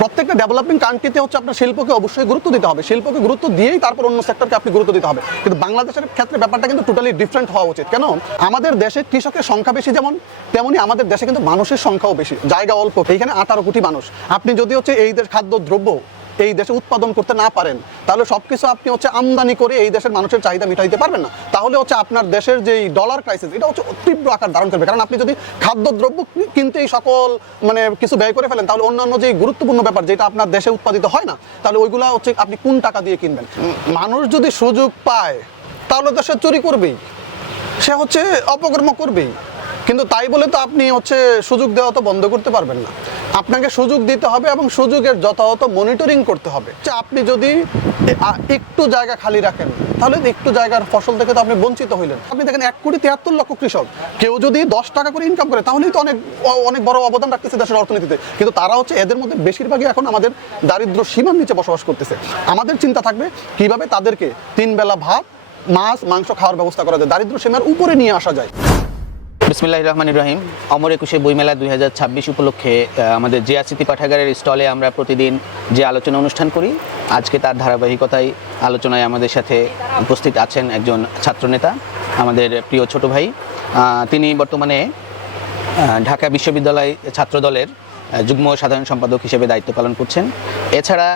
প্রত্যেকটা ডেভেলপিং কান্ট্রিতে হচ্ছে আপনার শিল্পকে অবশ্যই গুরুত্ব দিতে হবে, শিল্পকে গুরুত্ব দিয়েই তারপর অন্য সেক্টরকে আপনি গুরুত্ব দিতে হবে। কিন্তু বাংলাদেশের ক্ষেত্রে ব্যাপারটা কিন্তু টোটালি ডিফারেন্ট হওয়া উচিত। কেন? আমাদের দেশে কৃষকের সংখ্যা বেশি যেমন, তেমনই আমাদের দেশে কিন্তু মানুষের সংখ্যাও বেশি, জায়গা অল্প। এইখানে 18 কোটি মানুষ। আপনি যদি হচ্ছে এই দেশ খাদ্য দ্রব্য এই দেশে উৎপাদন করতে না পারেন, তাহলে সবকিছু আপনি হচ্ছে আমদানি করে এই দেশের মানুষের চাহিদা মিটাইতে পারবেন না। তাহলে হচ্ছে আপনার দেশের যেই ডলার ক্রাইসিস, এটা হচ্ছে তীব্র আকার ধারণ করবে। কারণ আপনি যদি খাদ্যদ্রব্য কিনতেই সকল মানে কিছু ব্যয় করে ফেলেন, তাহলে অন্যান্য যে গুরুত্বপূর্ণ ব্যাপার যেটা আপনার দেশে উৎপাদিত হয় না, তাহলে ওইগুলা হচ্ছে আপনি কোন টাকা দিয়ে কিনবেন? মানুষ যদি সুযোগ পায় তাহলে তো সে চুরি করবেই, সে হচ্ছে অপকর্ম করবেই। কিন্তু তাই বলে তো আপনি হচ্ছে সুযোগ দেওয়া তো বন্ধ করতে পারবেন না। আপনাকে সুযোগ দিতে হবে এবং সুযোগের যথাযথ মনিটরিং করতে হবে। আপনি যদি একটু জায়গা খালি রাখেন, তাহলে একটু জায়গার ফসল থেকে তো আপনি বঞ্চিত হইলেন। আপনি দেখেন 1,73,00,000 কৃষক, কেউ যদি 10 টাকা করে ইনকাম করে তাহলেই তো অনেক অনেক বড় অবদান রাখতেছে দেশের অর্থনীতিতে। কিন্তু তারা হচ্ছে এদের মধ্যে বেশিরভাগই এখন আমাদের দারিদ্র্য সীমার নিচে বসবাস করতেছে। আমাদের চিন্তা থাকবে কিভাবে তাদেরকে 3 বেলা ভাত, মাছ, মাংস খাওয়ার ব্যবস্থা করা যায়, দারিদ্র্য সীমার উপরে নিয়ে আসা যায়। বিসমিল্লাহির রহমানির রহিম। অমর একুশে বইমেলা 2026 উপলক্ষে আমাদের জিয়া স্মৃতি পাঠাগারের স্টলে আমরা প্রতিদিন যে আলোচনা অনুষ্ঠান করি, আজকে তার ধারাবাহিকতায় আলোচনায় আমাদের সাথে উপস্থিত আছেন একজন ছাত্রনেতা, আমাদের প্রিয় ছোট ভাই। তিনি বর্তমানে ঢাকা বিশ্ববিদ্যালয় ছাত্রদলের যুগ্ম সাধারণ সম্পাদক হিসেবে দায়িত্ব পালন করছেন। এছাড়া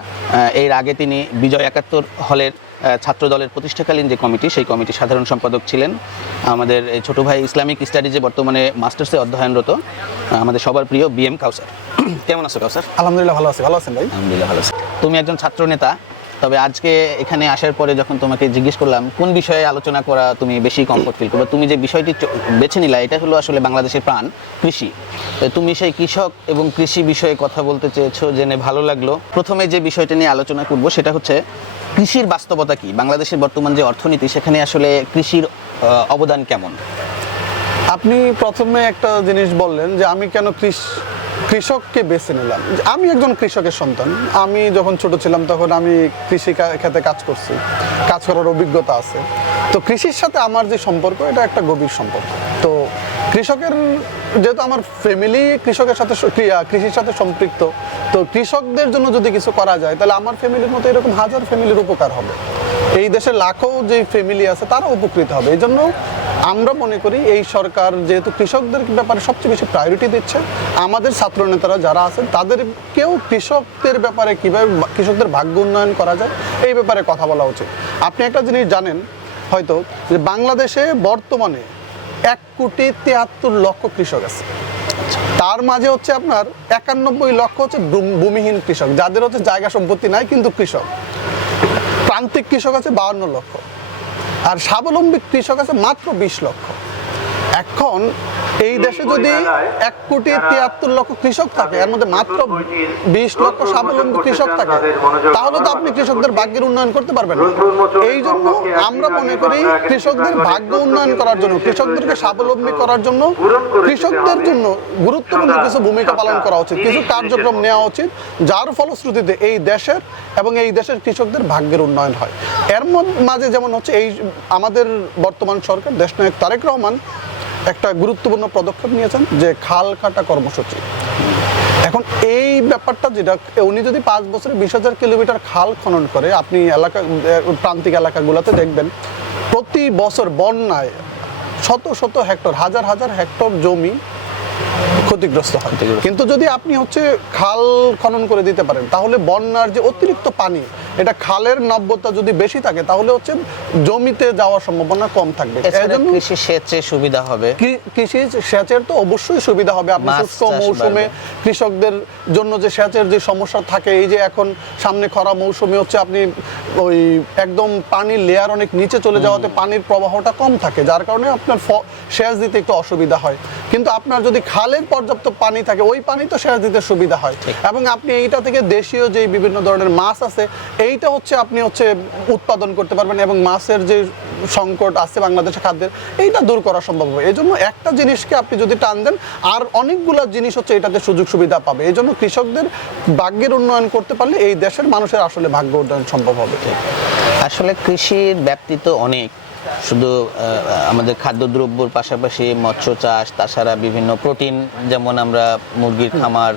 এর আগে তিনি বিজয় 71 হলের ছাত্র দলের প্রতিষ্ঠাকালীন যে কমিটি, সেই কমিটির সাধারণ সম্পাদক ছিলেন। আমাদের এই ছোটো ভাই ইসলামিক স্টাডিজে বর্তমানে মাস্টার্সে অধ্যয়নরত, আমাদের সবার প্রিয় BM কাউসার। কেমন আছো কাউসার? আলহামদুলিল্লাহ ভালো আছি। ভালো আছেন ভাই? আলহামদুলিল্লাহ ভালো আছি। তুমি একজন ছাত্র নেতা, তবে আজকে এখানে আসার পরে যখন তোমাকে জিজ্ঞেস করলাম কোন বিষয়ে আলোচনা করা তুমি বেশি কমফোর্ট ফিল করবে, তুমি যে বিষয়টি বেছে নিলা এটা হলো আসলে বাংলাদেশের প্রাণ কৃষি। তুমি সেই কৃষক এবং কৃষি বিষয়ে কথা বলতে চেয়েছো, জেনে ভালো লাগলো। প্রথমে যে বিষয়টা নিয়ে আলোচনা করব সেটা হচ্ছে কৃষির বাস্তবতা কি, বাংলাদেশের বর্তমান যে অর্থনীতি সেখানে আসলে কৃষির অবদান কেমন? আপনি প্রথমে একটা জিনিস বললেন যে আমি কেন কৃষককে বেছে নিলাম। আমি একজন কৃষকের সন্তান। আমি যখন ছোট ছিলাম তখন আমি কৃষি খেতে কাজ করছি, কাজ করার অভিজ্ঞতা আছে। তো কৃষির সাথে আমার যে সম্পর্ক, এটা একটা গভীর সম্পর্ক। তো কৃষকের যেহেতু আমার ফ্যামিলি কৃষকের সাথে কৃষির সাথে সম্পৃক্ত, তো কৃষকদের জন্য যদি কিছু করা যায় তাহলে আমার ফ্যামিলির মতো এরকম হাজার ফ্যামিলির উপকার হবে। এই দেশের লাখো যে ফ্যামিলি আছে তারা উপকৃত হবে। এই জন্য আমরা মনে করি এই সরকার যেহেতু কৃষকদের ব্যাপারে সবচেয়ে বেশি প্রায়োরিটি দিচ্ছে, আমাদের ছাত্র নেতারা যারা আছেন তাদেরকেও কৃষকদের ব্যাপারে কীভাবে কৃষকদের ভাগ্য উন্নয়ন করা যায় এই ব্যাপারে কথা বলা উচিত। আপনি একটা জিনিস জানেন হয়তো যে বাংলাদেশে বর্তমানে 1,73,00,000 কৃষক আছে। তার মাঝে হচ্ছে আপনার 91 লক্ষ হচ্ছে ভূমিহীন কৃষক, যাদের হচ্ছে জায়গা সম্পত্তি নাই কিন্তু কৃষক। প্রান্তিক কৃষক আছে 52 লক্ষ, আর স্বাবলম্বী কৃষক আছে মাত্র 20 লক্ষ। এখন এই দেশে যদি 1,73,00,000 কৃষক থাকে, এর মধ্যে মাত্র 20 লক্ষ স্বাবলম্বী কৃষক থাকে, তাহলে তো আপনি কৃষকদের ভাগ্যের উন্নয়ন করতে পারবেন না। এই জন্য আমরা মনে করি কৃষকদের ভাগ্য উন্নয়ন করার জন্য, কৃষকদেরকে স্বাবলম্বী করার জন্য, কৃষকদের জন্য গুরুত্বপূর্ণ কিছু ভূমিকা পালন করা উচিত, কিছু কার্যক্রম নেওয়া উচিত, যার ফলশ্রুতিতে এই দেশের এবং এই দেশের কৃষকদের ভাগ্যের উন্নয়ন হয়। এর মাঝে যেমন হচ্ছে এই আমাদের বর্তমান সরকার দেশনায়ক তারেক রহমান একটা গুরুত্বপূর্ণ পদক্ষেপ নিয়েছেন, যে খাল কাটা কর্মসূচি। এখন এই ব্যাপারটা যেটা উনি যদি 5 বছরে 20,000 কিলোমিটার খাল খনন করে, আপনি প্রান্তিক এলাকাগুলোতে দেখবেন প্রতি বছর বন্যায় শত শত হেক্টর, হাজার হাজার হেক্টর জমি ক্ষতিগ্রস্ত হয়। কিন্তু যদি আপনি হচ্ছে খাল খনন করে দিতে পারেন, তাহলে বন্যার যে অতিরিক্ত পানি, এটা খালের নাব্যতা যদি বেশি থাকে তাহলে হচ্ছে জমিতে যাওয়ার সম্ভাবনা কম থাকবে। এজন্য কৃষি সেচের সুবিধা হবে। কৃষি সেচের তো অবশ্যই সুবিধা হবে। আপনি শুষ্ক মৌসুমে কৃষকদের জন্য যে সেচের যে সমস্যা থাকে, এই যে এখন সামনে খরা মৌসুমে হচ্ছে আপনি ওই একদম পানির লেয়ার অনেক নিচে চলে যাওয়াতে পানির প্রবাহটা কম থাকে, যার কারণে আপনার সেচ দিতে একটু অসুবিধা হয়। কিন্তু আপনার যদি খালের পর্যাপ্ত পানি থাকে, ওই পানি তো সেচ দিতে সুবিধা হয়। এবং আপনি এইটা থেকে দেশীয় যে বিভিন্ন ধরনের মাছ আছে, এইটা হচ্ছে আপনি হচ্ছে উৎপাদন করতে পারবেন, এবং মাছের যে সংকট আছে বাংলাদেশের খাদ্যের, এইটা দূর করা সম্ভব হবে। এই জন্য একটা জিনিসকে আপনি যদি টান দেন, আর অনেকগুলো জিনিস হচ্ছে এটাতে সুযোগ সুবিধা পাবে। এই জন্য কৃষকদের ভাগ্যের উন্নয়ন করতে পারলে এই দেশের মানুষের আসলে ভাগ্য উন্নয়ন সম্ভব হবে। আসলে কৃষির ব্যাপ্তি তো অনেক, শুধু আমাদের খাদ্যদ্রব্যর পাশাপাশি মৎস্য চাষ, তাছাড়া বিভিন্ন প্রোটিন, যেমন আমরা মুরগির খামার,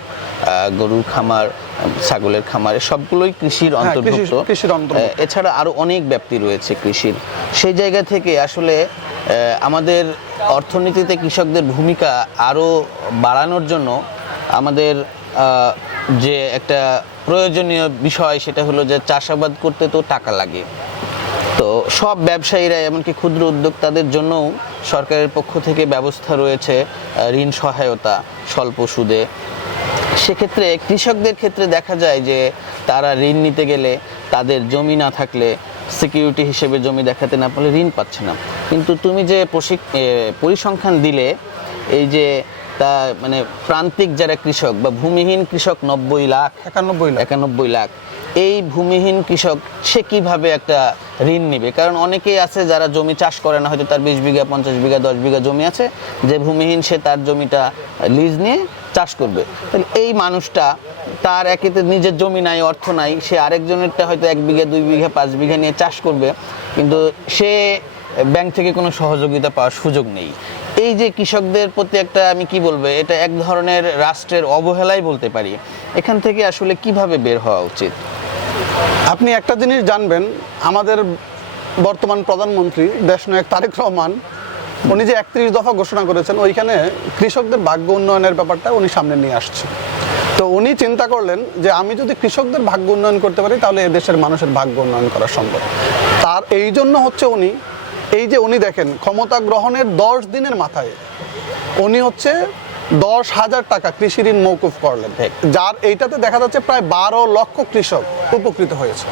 গরুর খামার, ছাগলের খামার, সবগুলোই কৃষির অন্তর্ভুক্ত। কৃষির অন্তর্ভুক্ত। এছাড়া আরো অনেক ব্যাপ্তি রয়েছে কৃষির। সেই জায়গা থেকে আসলে আমাদের অর্থনীতিতে কৃষকদের ভূমিকা আরো বাড়ানোর জন্য আমাদের যে একটা প্রয়োজনীয় বিষয়, সেটা হলো যে চাষাবাদ করতে তো টাকা লাগে। তো সব ব্যবসায়ীরা, এমনকি ক্ষুদ্র উদ্যোক্তাদের জন্যও সরকারের পক্ষ থেকে ব্যবস্থা রয়েছে ঋণ সহায়তা স্বল্প সুদে। সেক্ষেত্রে কৃষকদের ক্ষেত্রে দেখা যায় যে তারা ঋণ নিতে গেলে তাদের জমি না থাকলে, সিকিউরিটি হিসেবে জমি দেখাতে না পারলে ঋণ পাচ্ছে না। কিন্তু তুমি যে পরিসংখ্যান দিলে, এই যে তা মানে প্রান্তিক যারা কৃষক বা ভূমিহীন কৃষক 91 লাখ, এই ভূমিহীন কৃষক সে কিভাবে একটা ঋণ নেবে? কারণ অনেকেই আছে যারা জমি চাষ করে না, হয়তো তার 20 বিঘা 50 বিঘা 10 বিঘা জমি আছে, যে ভূমিহীন, সে তার জমিটা লিজ নিয়ে চাষ করবে। তাহলে এই মানুষটা, তার একেতে নিজের জমি নাই, অর্থ নাই, সে আরেকজনেরটা হয়তো 1 বিঘা 2 বিঘা 5 বিঘা নিয়ে চাষ করবে, কিন্তু সে ব্যাংক থেকে কোনো সহযোগিতা পাওয়ার সুযোগ নেই। এই যে কৃষকদের প্রতি একটা, আমি কি বলবো, এটা এক ধরনের রাষ্ট্রের অবহেলাই বলতে পারি। এখান থেকে আসলে কিভাবে বের হওয়া উচিত? আপনি একটা জিনিস জানবেন, আমাদের বর্তমান প্রধানমন্ত্রী দেশনায়ক তারেক রহমান, উনি যে 31 দফা ঘোষণা করেছেন, ওইখানে কৃষকদের ভাগ্য উন্নয়নের ব্যাপারটা উনি সামনে নিয়ে আসছে। তো উনি চিন্তা করলেন যে আমি যদি কৃষকদের ভাগ্য উন্নয়ন করতে পারি, তাহলে এদেশের মানুষের ভাগ্য উন্নয়ন করা সম্ভব। তার এই জন্য হচ্ছে উনি দেখেন, ক্ষমতা গ্রহণের 10 দিনের মাথায় উনি হচ্ছে 10,000 টাকা কৃষি ঋণ মৌকুফ করলেন, যার এইটাতে দেখা যাচ্ছে প্রায় 12 লক্ষ কৃষক উপকৃত হয়েছে,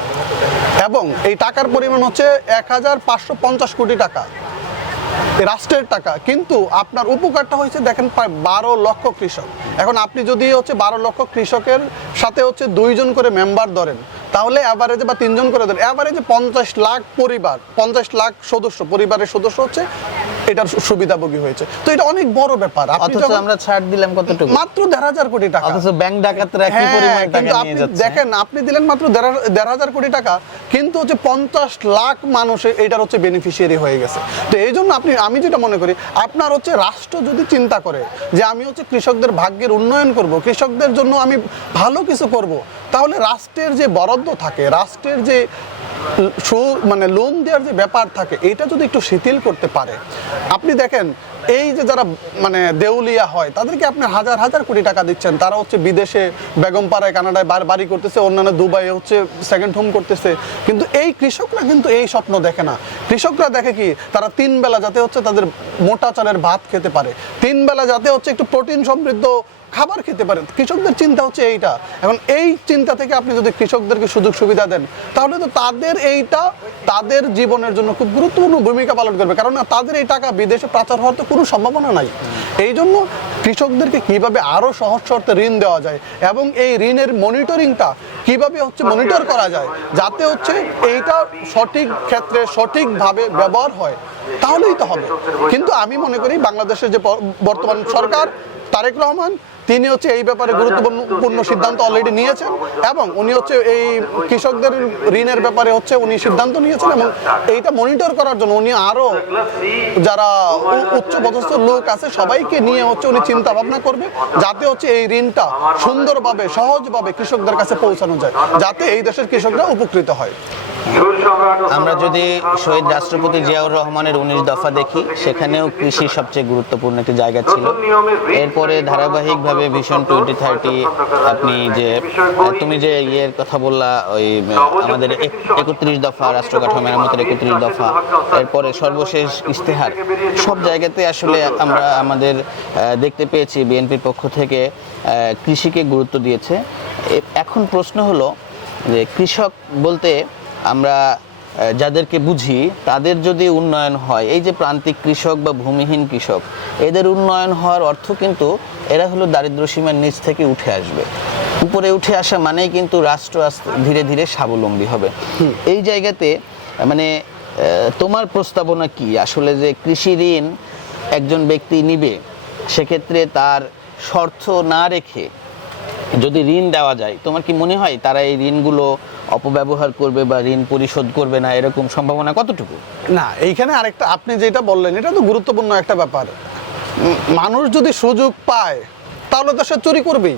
এবং এই টাকার পরিমাণ হচ্ছে 1,550 কোটি টাকা, রাষ্ট্রের টাকা। কিন্তু আপনার উপকারটা হয়েছে দেখেন প্রায় 12 লক্ষ কৃষক। এখন আপনি যদি হচ্ছে 12 লক্ষ কৃষকের সাথে হচ্ছে 2 জন করে মেম্বার ধরেন, তাহলে অ্যাভারেজে বা 3 জন করে ধরেন, অ্যাভারেজে 50 লাখ পরিবার, 50 লাখ সদস্য, পরিবারের সদস্য হচ্ছে এটার সুবিধাভোগী হয়েছে। তো এটা অনেক বড় ব্যাপার। অথচ আমরা ছাড় দিলাম কতটুকু? মাত্র 1,500 কোটি টাকা। অথচ ব্যাংক ডাকাতরা কি পরিমাণ টাকা নিয়ে যাচ্ছে দেখেন, আপনি দিলেন মাত্র 1,500 কোটি টাকা, কিন্তু হচ্ছে 50 লাখ মানুষ এটার হচ্ছে বেনিফিশিয়ারি হয়ে গেছে। তো এই জন্য আমি যেটা মনে করি, আপনার হচ্ছে রাষ্ট্র যদি চিন্তা করে যে আমি হচ্ছে কৃষকদের ভাগ্যের উন্নয়ন করব, কৃষকদের জন্য আমি ভালো কিছু করব, তাহলে রাষ্ট্রের যে বরাদ্দ থাকে, রাষ্ট্রের যে মানে লোন দেওয়ার যে ব্যাপার থাকে, এটা যদি একটু শিথিল করতে পারে। আপনি দেখেন, এই যে যারা মানে দেউলিয়া হয়, তাদেরকে আপনি হাজার হাজার কোটি টাকা দিচ্ছেন, তারা হচ্ছে বিদেশে বেগমপাড়ায়, কানাডায় বাড়ি করতেছে, অন্যান্য দুবাইয়ে হচ্ছে সেকেন্ড হোম করতেছে, কিন্তু এই কৃষকরা কিন্তু এই স্বপ্ন দেখে না। কৃষকরা দেখে কি, তারা 3 বেলা যাতে হচ্ছে তাদের মোটা চালের ভাত খেতে পারে, 3 বেলা যাতে হচ্ছে একটু প্রোটিন সমৃদ্ধ খাবার খেতে পারে। কৃষকদের চিন্তা হচ্ছে এইটা। এখন এই চিন্তা থেকে আপনি যদি কৃষকদেরকে সুযোগ সুবিধা দেন, তাহলে তো তাদের জীবনের জন্য খুব গুরুত্বপূর্ণ ভূমিকা পালন করবে, কারণ তাদের এই টাকা বিদেশে পাচার হওয়ার তো কোনো সম্ভাবনা নাই। এই জন্য কৃষকদেরকে কিভাবে আরো সহজ শর্তে ঋণ দেওয়া যায়, এবং এই ঋণের মনিটরিংটা কিভাবে হচ্ছে মনিটর করা যায়, যাতে হচ্ছে এইটা সঠিক ক্ষেত্রে সঠিকভাবে ব্যবহার হয়, তাহলেই তো হবে। কিন্তু আমি মনে করি বাংলাদেশের যে বর্তমান সরকার, তারেক রহমান, তিনি হচ্ছে এই ব্যাপারে গুরুত্বপূর্ণ সিদ্ধান্ত অলরেডি নিয়েছেন, এবং উনি হচ্ছে এই কৃষকদের ঋণের ব্যাপারে হচ্ছে উনি সিদ্ধান্ত নিয়েছেন, এবং এইটা মনিটর করার জন্য উনি আরো যারা উচ্চপদস্থ লোক আছে সবাইকে নিয়ে হচ্ছে উনি চিন্তা ভাবনা করবে, যাতে হচ্ছে এই ঋণটা সুন্দরভাবে সহজভাবে কৃষকদের কাছে পৌঁছানো যায়, যাতে এই দেশের কৃষকরা উপকৃত হয়। আমরা যদি শহীদ রাষ্ট্রপতি জিয়াউর রহমানের 19 দফা দেখি, সেখানেও কৃষি সবচেয়ে গুরুত্বপূর্ণ একটি জায়গা ছিল। এরপরে ধারাবাহিকভাবে ভিশন 2030, তুমি যে ইয়ের কথা বললা, ওই আমাদের 31 দফা, রাষ্ট্র কাঠামো মেরামতের 31 দফা, এরপরে সর্বশেষ ইশতেহার, সব জায়গাতে আসলে আমরা আমাদের দেখতে পেয়েছি বিএনপির পক্ষ থেকে কৃষিকে গুরুত্ব দিয়েছে। এখন প্রশ্ন হলো যে কৃষক বলতে আমরা যাদেরকে বুঝি, তাদের যদি উন্নয়ন হয়, এই যে প্রান্তিক কৃষক বা ভূমিহীন কৃষক, এদের উন্নয়ন হওয়ার অর্থ কিন্তু এরা হলো দারিদ্র্যসীমার নিচ থেকে উঠে আসবে। উপরে উঠে আসা মানেই কিন্তু রাষ্ট্র ধীরে ধীরে স্বাবলম্বী হবে। এই জায়গাতে মানে তোমার প্রস্তাবনা কি আসলে, যে কৃষি ঋণ একজন ব্যক্তি নিবে, সেক্ষেত্রে তার শর্ত না রেখে যদি ঋণ দেওয়া যায়, তোমার কি মনে হয় তারা এই ঋণগুলো অপব্যবহার করবে বা ঋণ পরিশোধ করবে না, এরকম সম্ভাবনা কতটুকু? না, এইখানে আরেকটা আপনি যেটা বললেন এটা তো গুরুত্বপূর্ণ একটা ব্যাপার। মানুষ যদি সুযোগ পায় তাহলে তো সে চুরি করবেই,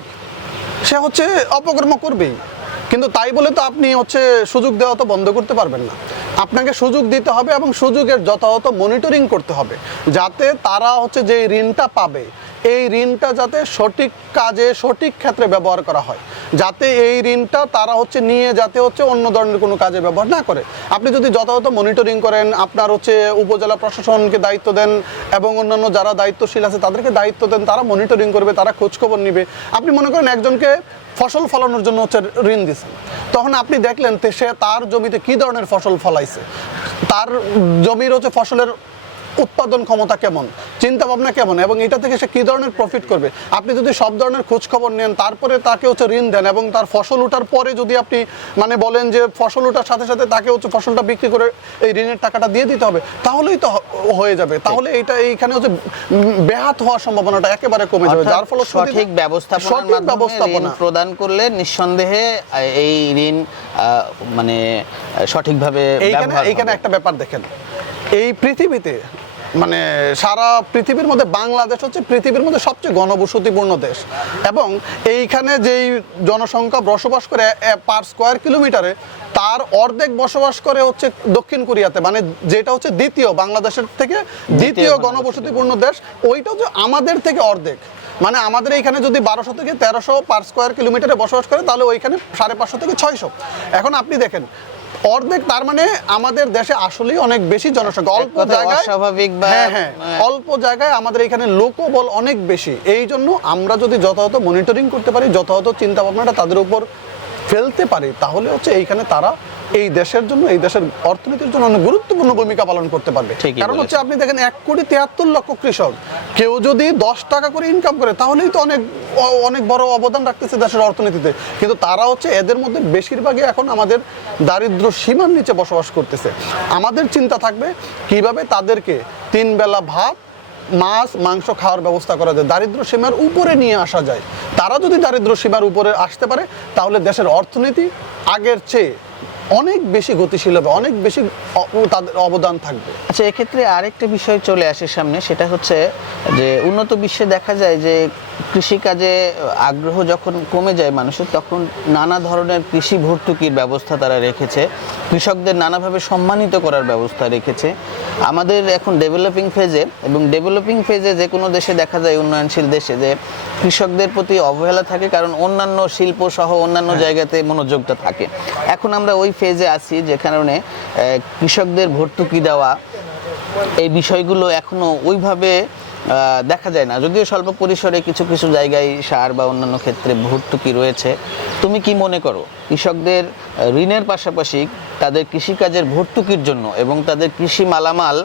সে হচ্ছে অপকর্ম করবেই। কিন্তু তাই বলে তো আপনি হচ্ছে সুযোগ দেওয়া তো বন্ধ করতে পারবেন না। আপনাকে সুযোগ দিতে হবে এবং সুযোগের যথাযথ মনিটরিং করতে হবে, যাতে তারা হচ্ছে যে ঋণটা পাবে এই ঋণটা যাতে সঠিক কাজে সঠিক ক্ষেত্রে ব্যবহার করা হয়, যাতে এই ঋণটা তারা হচ্ছে নিয়ে যাতে হচ্ছে অন্য ধরনের কোনো কাজে ব্যবহার না করে। আপনি যদি যথাযথ মনিটরিং করেন, আপনার হচ্ছে উপজেলা প্রশাসনকে দায়িত্ব দেন এবং অন্যান্য যারা দায়িত্বশীল আছে তাদেরকে দায়িত্ব দেন, তারা মনিটরিং করবে, তারা খোঁজখবর নেবে। আপনি মনে করেন একজনকে ফসল ফলানোর জন্য হচ্ছে ঋণ দিচ্ছেন, তখন আপনি দেখলেন সে তার জমিতে কী ধরনের ফসল ফলাইছে, তার জমির হচ্ছে ফসলের উৎপাদন ক্ষমতা কেমন, চিন্তা ভাবনা কেমন, এবং এটা থেকে সে কী ধরনের প্রফিট করবে। আপনি যদি সব ধরনের খোঁজখবর নেন, তারপরে তাকে হচ্ছে ঋণ দেন এবং তার ফসল ওঠার পরে যদি আপনি মানে বলেন যে ফসল ওঠার সাথে সাথে তাকে হচ্ছে ফসলটা বিক্রি করে এই ঋণের টাকাটা দিয়ে দিতে হবে, তাহলেই তো হয়ে যাবে। তাহলে এইখানে হচ্ছে ব্যাহত হওয়ার সম্ভাবনাটা একেবারে কমে যাবে, যার ফলে সঠিক ব্যবস্থাপনা প্রদান করলে নিঃসন্দেহে এই ঋণ মানে সঠিকভাবে এইখানে একটা ব্যাপার দেখেন, এই পৃথিবীতে মানে সারা পৃথিবীর মধ্যে বাংলাদেশ হচ্ছে পৃথিবীর মধ্যে সবচেয়ে ঘনবসতিপূর্ণ দেশ, এবং এইখানে যেই জনসংখ্যা বসবাস করে পার স্কোয়ার কিলোমিটারে তার অর্ধেক বসবাস করে হচ্ছে দক্ষিণ কোরিয়াতে, মানে যেটা হচ্ছে দ্বিতীয় বাংলাদেশের থেকে দ্বিতীয় ঘনবসতিপূর্ণ দেশ, ওইটা হচ্ছে আমাদের থেকে অর্ধেক। মানে আমাদের এইখানে যদি 1200 থেকে 1300 পার স্কোয়ার কিলোমিটারে বসবাস করে, তাহলে ওইখানে 550 থেকে 600। এখন আপনি দেখেন অর্ধেক, তার মানে আমাদের দেশে আসলেই অনেক বেশি জনসংখ্যা, অল্প জায়গায় স্বাভাবিক অল্প জায়গায় আমাদের এখানে লোকবল অনেক বেশি। এই জন্য আমরা যদি যথাযথ মনিটরিং করতে পারি, যথাযথ চিন্তা ভাবনাটা তাদের উপর ফেলতে পারি, তাহলে হচ্ছে এইখানে তারা এই দেশের জন্য, এই দেশের অর্থনীতির জন্য অনেক গুরুত্বপূর্ণ ভূমিকা পালন করতে পারবে। কারণ হচ্ছে আপনি দেখেন 1,73,00,000 কৃষক, কেউ যদি 10 টাকা করে ইনকাম করে তাহলেই তো অনেক বড় অবদান রাখতেছে দেশের অর্থনীতিতে। কিন্তু তারা হচ্ছে এদের মধ্যে বেশিরভাগই এখন আমাদের দারিদ্র্য সীমার নিচে বসবাস করতেছে। আমাদের চিন্তা থাকবে কিভাবে তাদেরকে 3 বেলা ভাত, মাছ, মাংস খাওয়ার ব্যবস্থা করা যায়, দারিদ্র সীমার উপরে নিয়ে আসা যায়। তারা যদি দারিদ্র সীমার উপরে আসতে পারে তাহলে দেশের অর্থনীতি আগের চেয়ে অনেক বেশি গতিশীল হবে, অনেক বেশি তাদের অবদান থাকবে। আচ্ছা, এক্ষেত্রে আরেকটা বিষয় চলে আসে সামনে, সেটা হচ্ছে যে উন্নত বিশ্বে দেখা যায় যে কৃষিকাজে আগ্রহ যখন কমে যায় মানুষের, তখন নানা ধরনের কৃষি ভর্তুকির ব্যবস্থা তারা রেখেছে, কৃষকদের নানাভাবে সম্মানিত করার ব্যবস্থা রেখেছে। আমাদের এখন ডেভেলপিং ফেজে, এবং ডেভেলপিং ফেজে যে কোনো দেশে দেখা যায়, উন্নয়নশীল দেশে, যে কৃষকদের প্রতি অবহেলা থাকে, কারণ অন্যান্য শিল্প সহ অন্যান্য জায়গাতে মনোযোগটা থাকে। এখন আমরা ওই ফেজে আছি যে কারণে কৃষকদের ভর্তুকি দেওয়া, এই বিষয়গুলো এখনো ওইভাবে দেখা যায় না, যদিও স্বল্প পরিসরে কিছু কিছু জায়গায় সার বা অন্যান্য ক্ষেত্রে ভর্তুকি রয়েছে। তুমি কি মনে করো কৃষকদের ঋণের পাশাপাশি তাদের কৃষিকাজের ভর্তুকির জন্য এবং তাদের কৃষি মালামাল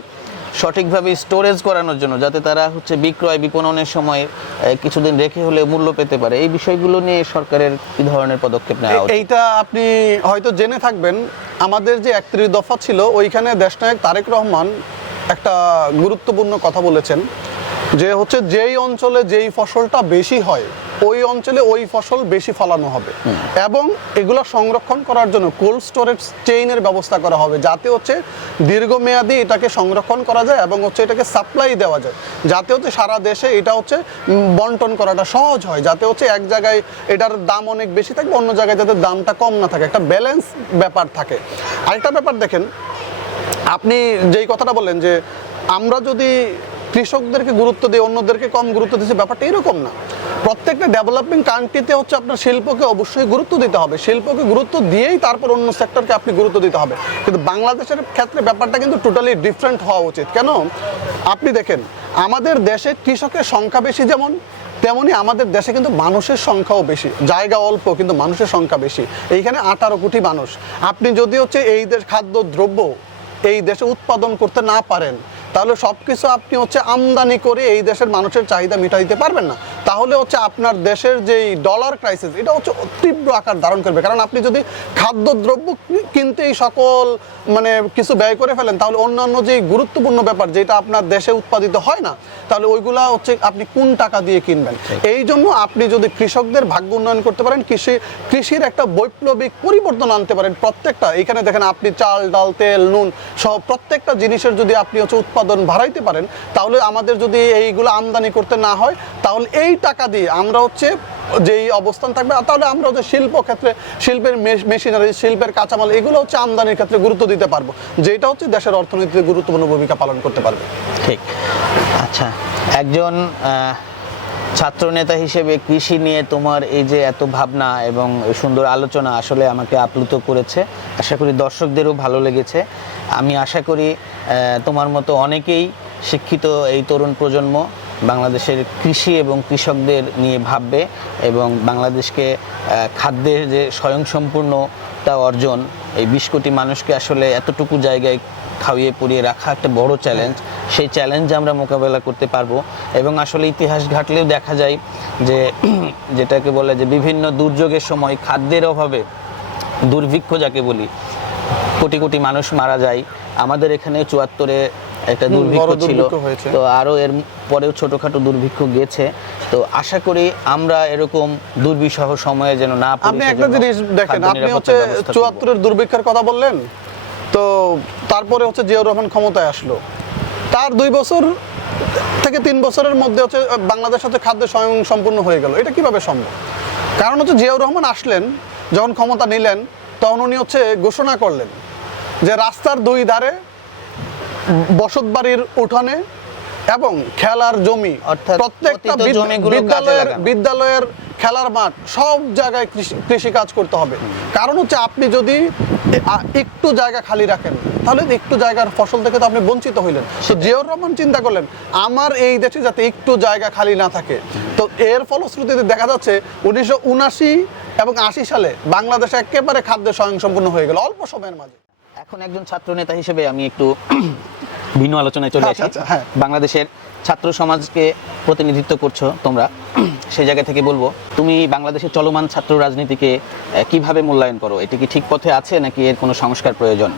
সঠিকভাবে স্টোরেজ করানোর জন্য, যাতে তারা হচ্ছে বিক্রয় বিপণনের সময় কিছুদিন রেখে হলে মূল্য পেতে পারে, এই বিষয়গুলো নিয়ে সরকারের কি ধরনের পদক্ষেপ নেওয়া উচিত? এইটা আপনি হয়তো জেনে থাকবেন, আমাদের যে 31 দফা ছিল ওইখানে দেশনায়ক তারেক রহমান একটা গুরুত্বপূর্ণ কথা বলেছেন, যে হচ্ছে যেই অঞ্চলে যেই ফসলটা বেশি হয় ওই অঞ্চলে ওই ফসল বেশি ফলানো হবে, এবং এগুলো সংরক্ষণ করার জন্য কোল্ড স্টোরেজ চেইনের ব্যবস্থা করা হবে, যাতে হচ্ছে দীর্ঘমেয়াদী এটাকে সংরক্ষণ করা যায় এবং হচ্ছে এটাকে সাপ্লাই দেওয়া যায়, যাতে হচ্ছে সারা দেশে এটা হচ্ছে বন্টন করাটা সহজ হয়, যাতে হচ্ছে এক জায়গায় এটার দাম অনেক বেশি থাকবে, অন্য জায়গায় যাতে দামটা কম না থাকে, একটা ব্যালেন্স ব্যাপার থাকে। আরেকটা ব্যাপার দেখেন, আপনি যেই কথাটা বললেন যে আমরা যদি কৃষকদেরকে গুরুত্ব দিই, অন্যদেরকে কম গুরুত্ব দিচ্ছি, ব্যাপারটা এরকম না। প্রত্যেকটা ডেভেলপিং কান্ট্রিতে হচ্ছে আপনার শিল্পকে অবশ্যই গুরুত্ব দিতে হবে, শিল্পকে গুরুত্ব দিয়েই তারপর অন্য সেক্টরকে আপনি গুরুত্ব দিতে হবে। কিন্তু বাংলাদেশের ক্ষেত্রে ব্যাপারটা কিন্তু টোটালি ডিফারেন্ট হওয়া উচিত। কেন? আপনি দেখেন আমাদের দেশে কৃষকের সংখ্যা বেশি যেমন, তেমনি আমাদের দেশে কিন্তু মানুষের সংখ্যাও বেশি, জায়গা অল্প কিন্তু মানুষের সংখ্যা বেশি। এইখানে 18 কোটি মানুষ। আপনি যদি হচ্ছে এই দেশ খাদ্যদ্রব্য এই দেশে উৎপাদন করতে না পারেন, তাহলে সব কিছু আপনি হচ্ছে আমদানি করে এই দেশের মানুষের চাহিদা মিটাইতে পারবেন না। তাহলে হচ্ছে আপনার দেশের যেই ডলার ক্রাইসিস এটা হচ্ছে তীব্র আকার ধারণ করবে। কারণ আপনি যদি খাদ্যদ্রব্য কিনতেই সকল মানে কিছু ব্যয় করে ফেলেন, তাহলে অন্যান্য যে গুরুত্বপূর্ণ ব্যাপার যেটা আপনার দেশে উৎপাদিত হয় না, তাহলে ওইগুলা হচ্ছে আপনি কোন টাকা দিয়ে কিনবেন। এই জন্য আপনি যদি কৃষকদের ভাগ্য উন্নয়ন করতে পারেন, কৃষির একটা বৈপ্লবিক পরিবর্তন আনতে পারেন প্রত্যেকটা, এখানে দেখেন আপনি চাল ডাল তেল নুন সব প্রত্যেকটা জিনিসের যদি আপনি হচ্ছে উৎপাদন বাড়াইতে পারেন, তাহলে আমাদের যদি এইগুলো আমদানি করতে না হয়, তাহলে এই টাকা দিয়ে আমরা হচ্ছে যেই অবস্থান থাকবে, তাহলে আমরা হচ্ছে শিল্প ক্ষেত্রে শিল্পের মেশিনারি শিল্পের কাঁচামাল এগুলো হচ্ছে আমদানির ক্ষেত্রে গুরুত্ব দিতে পারবো, যেটা হচ্ছে দেশের অর্থনীতিতে গুরুত্বপূর্ণ ভূমিকা পালন করতে পারবে। ঠিক। আচ্ছা, একজন ছাত্র নেতা হিসেবে কৃষি নিয়ে তোমার এই যে এত ভাবনা এবং সুন্দর আলোচনা আসলে আমাকে আপ্লুত করেছে। আশা করি দর্শকদেরও ভালো লেগেছে। আমি আশা করি তোমার মতো অনেকেই শিক্ষিত এই তরুণ প্রজন্ম বাংলাদেশের কৃষি এবং কৃষকদের নিয়ে ভাববে এবং বাংলাদেশকে খাদ্যের যে স্বয়ংসম্পূর্ণতা অর্জন, এই 20 কোটি মানুষকে আসলে এতটুকু জায়গায় খাওয়িয়ে পরিয়ে রাখা একটা বড় চ্যালেঞ্জ, সেই চ্যালেঞ্জ আমরা মোকাবেলা করতে পারবো। এবং আসলে ইতিহাস ঘাটলেও দেখা যায় যে যেটাকে বলে যে বিভিন্ন দুর্যোগের সময় খাদ্যের অভাবে, দুর্ভিক্ষ যাকে বলি, কোটি কোটি মানুষ মারা যায়। আমাদের এখানে 74-এ একটা দুর্ভিক্ষ ছিল, তো আরো এর পরেও ছোটখাটো দুর্ভিক্ষ গেছে। তো আশা করি আমরা এরকম দুর্বিষহ সময়ে যেন না পড়ি। আপনি একটা জিনিস দেখেন, আপনি হচ্ছে 74-এর দুর্ভিক্ষের কথা বললেন, তো তারপরে হচ্ছে জিয়াউর রহমান ক্ষমতায় আসলো, তার 2 বছর থেকে 3 বছরের মধ্যে হচ্ছে বাংলাদেশ হচ্ছে খাদ্য স্বয়ং সম্পূর্ণ হয়ে গেল। এটা কিভাবে সম্ভব? কারণ হচ্ছে জিয়াউর রহমান আসলেন, যখন ক্ষমতা নিলেন তখন উনি হচ্ছে ঘোষণা করলেন যে রাস্তার 2 ধারে বসতবাড়ির উঠানে এবং খেলার জমি, প্রত্যেকটা বিদ্যালয়ের খেলার মাঠ সব জায়গায় কৃষি কাজ করতে হবে। কারণ হচ্ছে আপনি যদি একটু জায়গা খালি রাখেন, তাহলে একটু জায়গার ফসল থেকে তো আপনি বঞ্চিত হইলেন। তো জিয়াউর রহমান চিন্তা করলেন আমার এই দেশে যাতে একটু জায়গা খালি না থাকে। তো এর ফলশ্রুতিতে দেখা যাচ্ছে 1979 এবং 80 সালে বাংলাদেশ একেবারে খাদ্যে স্বয়ংসম্পূর্ণ হয়ে গেল অল্প সময়ের মাঝে। এখন একজন ছাত্র নেতা হিসেবে আমি একটু ভিন্ন আলোচনায় চলে আসি। হ্যাঁ। বাংলাদেশের ছাত্র সমাজকে প্রতিনিধিত্ব করছো তোমরা, সেই জায়গা থেকে বলবো তুমি বাংলাদেশের চলমান ছাত্র রাজনীতিকে কিভাবে মূল্যায়ন করো? এটি কি ঠিক পথে আছে নাকি এর কোনো সংস্কার প্রয়োজন?